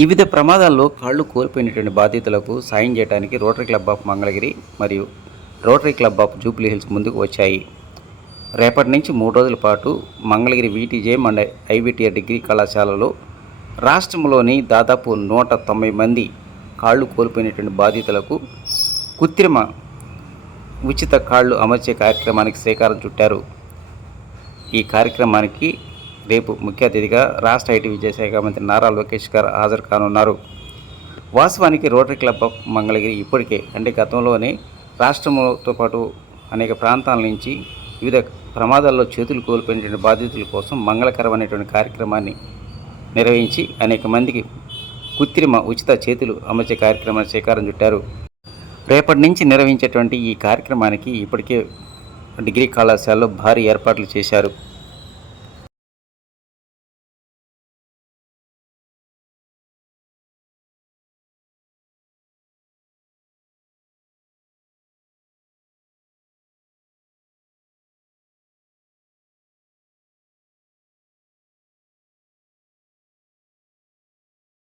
వివిధ ప్రమాదాల్లో కాళ్ళు కోల్పోయినటువంటి బాధితులకు సాయం చేయడానికి రోటరీ క్లబ్ ఆఫ్ మంగళగిరి మరియు rotary club of Jubilee hills ముందుకు వచ్చాయి. రేపటి నుంచి 3 రోజుల పాటు మంగళగిరి వీటీజే అండ్ ఐవీటీఆర్ డిగ్రీ కళాశాలలో రాష్ట్రంలోని దాదాపు 190 మంది కాళ్ళు కోల్పోయినటువంటి బాధితులకు కృత్రిమ ఉచిత కాళ్ళు అమర్చే కార్యక్రమానికి శ్రీకారం చుట్టారు. ఈ కార్యక్రమానికి రేపు ముఖ్య అతిథిగా రాష్ట్ర ఐటీ విద్యాశాఖ మంత్రి నారా లోకేష్ గారు హాజరు కానున్నారు. వాస్తవానికి రోటరీ క్లబ్ ఆఫ్ మంగళగిరి ఇప్పటికే గతంలోనే రాష్ట్రంతో పాటు అనేక ప్రాంతాల నుంచి వివిధ ప్రమాదాల్లో చేతులు కోల్పోయినటువంటి బాధితుల కోసం మంగళకరమైనటువంటి కార్యక్రమాన్ని నిర్వహించి అనేక మందికి కృత్రిమ ఉచిత చేతులు అమర్చే కార్యక్రమాన్ని శ్రీకారం చుట్టారు. రేపటి నుంచి నిర్వహించేటువంటి ఈ కార్యక్రమానికి ఇప్పటికే డిగ్రీ కళాశాలలో భారీ ఏర్పాట్లు చేశారు.